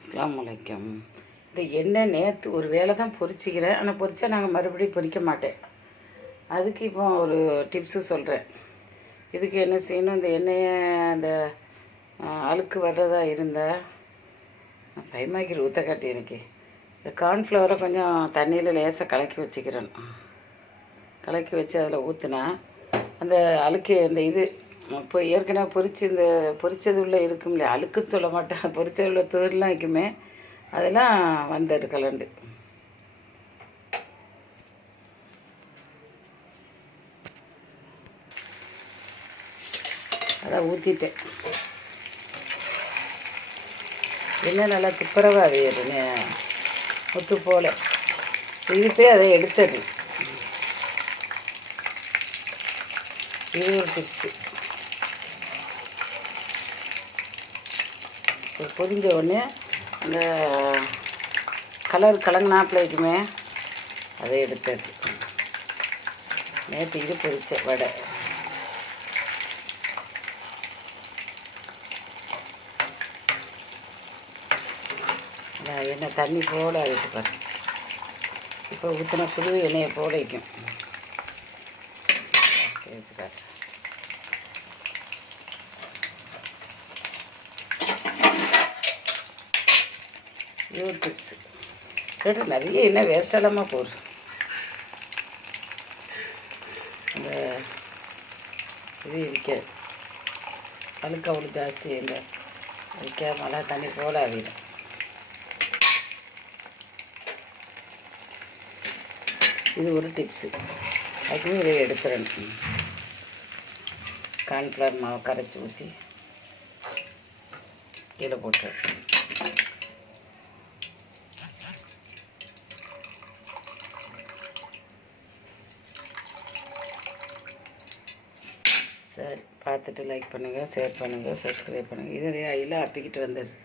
அஸ்ஸலாமு அலைக்கும். இந்த எண்ணெய் நேற்று ஒரு வேளை தான் பொரிச்சிக்கிறேன். ஆனால் பொரிச்சா நாங்கள் மறுபடியும் பொரிக்க மாட்டேன். அதுக்கு இப்போ ஒரு டிப்ஸு சொல்கிறேன். இதுக்கு என்ன செய்யணும், இந்த எண்ணெயை அந்த அழுக்கு வர்றதா இருந்தால் பயமாக்கிற ஊற்ற காட்டி எனக்கு இந்த கார்ன்ஃப்ளவரை கொஞ்சம் தண்ணியில் லேசாக கலக்கி வச்சுக்கிறேன். கலக்கி வச்சு அதில் ஊற்றுனா அந்த அழுக்கு இந்த இது இப்போ ஏற்கனவே பொரிச்சது உள்ளே இருக்கும் இல்லையா, அழுக்கு சொல்ல மாட்டேன், பொரிச்சது உள்ள தூரெலாம் வைக்குமே, அதெல்லாம் வந்துடு கலண்டு. அதான் ஊற்றிட்டேன். என்ன நல்லா துப்புரவாக வேறுன்னு முத்து போல் இதுப்பே அதை எடுத்தது. இது ஒரு டிப்ஸு. பொரிஞ்ச உடனே அந்த கலர் கலங்கினாப்பில் இருக்குமே, அதை எடுத்தது. நேற்று இது பொரிச்ச வடை. எண்ணெய் தண்ணி போல் ஆகிட்டு பாரு. இப்போ ஊற்றின புது எண்ணெயை போல வைக்கும். இது ஒரு டிப்ஸு. கேட்டு நிறைய எண்ணெய் வேஸ்டாலாமா போகுது. அந்த இது இருக்காது, அழுக்கு அவ்வளோ ஜாஸ்தி இல்லை, வைக்காமலா தண்ணி போல் ஆகிடும். இது ஒரு டிப்ஸு. அதுக்குமே இதை எடுத்துறேன். கார்ன்ஃப்ளவர் மாவு கரைச்சி ஊற்றி கீழே போட்டு சரி, பார்த்துட்டு லைக் பண்ணுங்கள், ஷேர் பண்ணுங்கள், சப்ஸ்கிரைப் பண்ணுங்கள். இதை எல்லாம் அப்பிக்கிட்டு வந்துடுது.